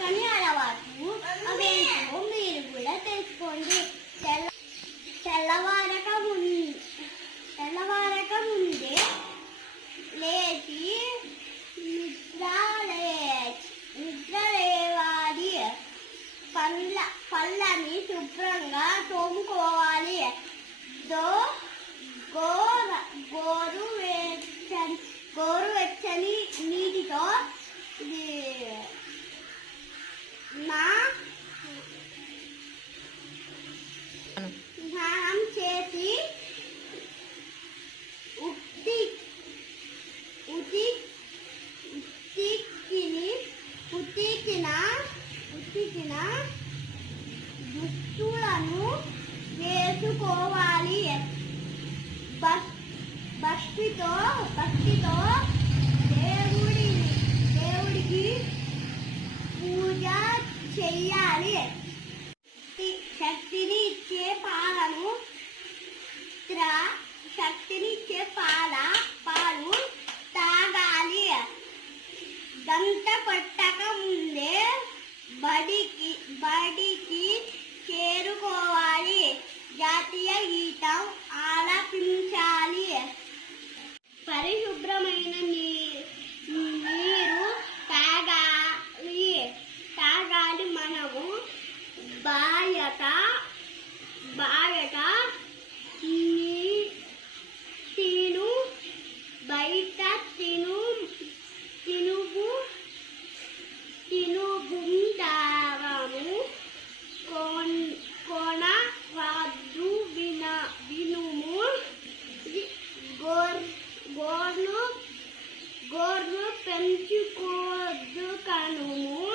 చక్కని అలవాటు. అవేంటో మీరు కూడా తెలుసుకోండి. తెల్ల తెల్లవారక ముందు తెల్లవారక ముందే లేచి నిద్ర లేచి నిద్ర లేవాలి. పళ్ళ పళ్ళని శుభ్రంగా తోముకోవాలి. దో గోర గోరు వెచ్చని గోరు వెచ్చని నీటితో ఉతికిన దుస్తులను వేసుకోవాలి. భక్తితో భక్తితో దేవుడి దేవుడికి పూజ చెయ్యాలి. శక్తిని ఇచ్చే పాలను శక్తిని ఇచ్చే పాల పాలు తాగాలి. గంట కొట్టక ముందే బడికి బడికి చేరుకోవాలి. జాతీయ గీతం ఆలపించాలి. పరిశుభ్రమైన నీ- నీరు తాగాలి. తాగాలి మనము. బాయట బాయట తిను. బయట తిను తిను తినుగుండారము కోన్ కోన వద్దు విన వినుము. గోర్ గోర్ను గోర్ను పెంచుకోవద్దు కనుము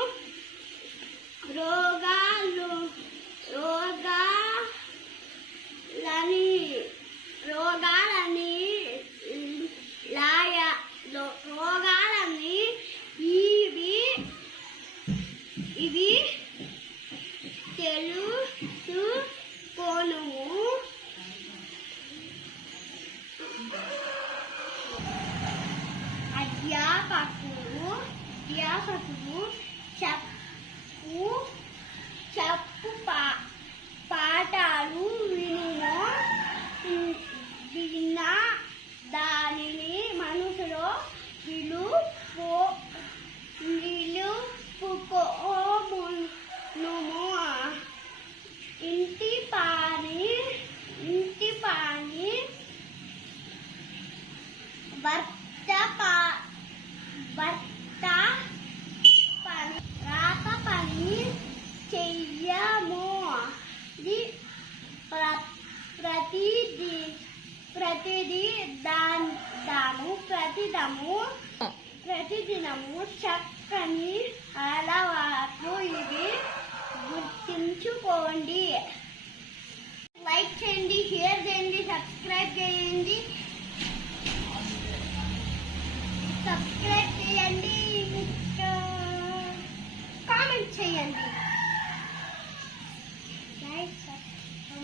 అధ్యాపకులు చెప్పు. చెప్పు పా పాఠాలు వినుము. విన్న దానిని మనసులో విలుపో నిలుపుకోమును ఇంటి పాని ఇంటి పాని భర్త పా భర్త పని రాత పని చెయ్యము ఇది ప్ర- ప్రతిది ప్రతిది దాన్ దాము ప్రతిదము ప్రతిదినము చక్కని